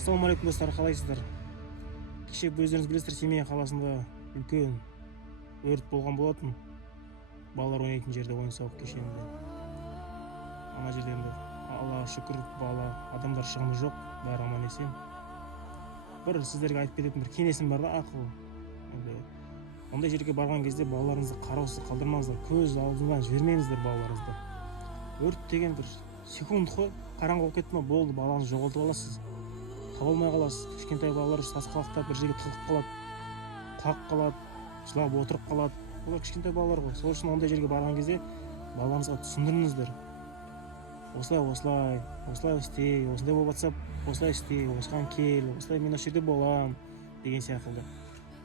Ассалаумағалейкум достар, қалайсыздар? Кеше өздеріңіз білесіздер, Семей қаласында үлкен өрт болған болатын. Балалар ойнайтын жерде, ойын-сауық кешенінде. Ана жерде енді Аллаға шүкір, адамдар шығыны жоқ, бәрі аман есен. Бір сіздерге айтып кететін бір кеңесім бар да, ақыл. Ондай жерге барған кезде балаларыңызды қараусыз қалдырмаңыздар, көз алдынан жібермеңіздер балаларыңызды. Өрт деген бір секунд қой, қараңғы болып кетті ме, болды, балаңызды жоғалтып аласыз. Таба алмай қаласыз. Кішкентай балалар сасқалақтап бір жерге тығылып қалады, құлап қалады, жылап отырып қалады. Олар кішкентай балалар ғой. Сол үшін ондай жерге барған кезде балаларыңызға түсіндіріңіздер. Осылай істей, осындай болып жатса, осылай істей, осыған кел, осылай мен осы жерде боламын деген сияқты.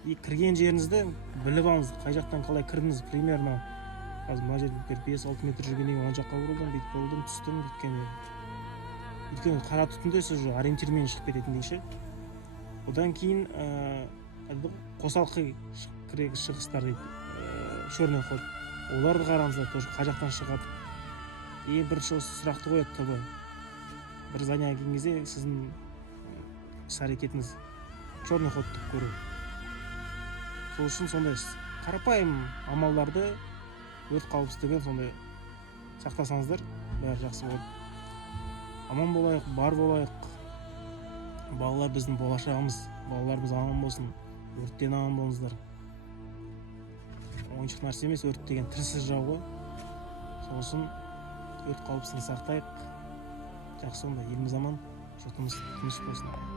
И кірген жеріңізді біліп алыңыз, қай жақтан қалай кірдіңіз, примерно. Қазір мына жерде 5-6 метр жүргеннен оң жаққа бұрылдым, бүйтіп бұрылдым, түстім, өйткені қара түтінде сіз ориентирмен шығып кететін дейші. Одан кейін қосалқы шығыстар дейді, черный ход. Оларды қараңыздар, тоже қай жақтан шығады. Бірінші сұрақты қояды табы. Бір занятие келген кезде сіздің іс-әрекетіңіз черный ходты көру. Сол үшін сондай қарапайым амалдарды, өрт қауіпсіздігін сондай сақтасаңыздар, бәрі жақсы болады. Аман болайық, бар болайық. Балалар біздің болашағымыз. Балаларымыз аман болсын. Өрттен аман болыңыздар. Ойыншық нәрсе емес, өрт деген тілсіз жау ғой. Сол үшін өрт қауіпсіздігін сақтайық. Жақсы онда, еліміз аман, жұртымыз тыныш болсын.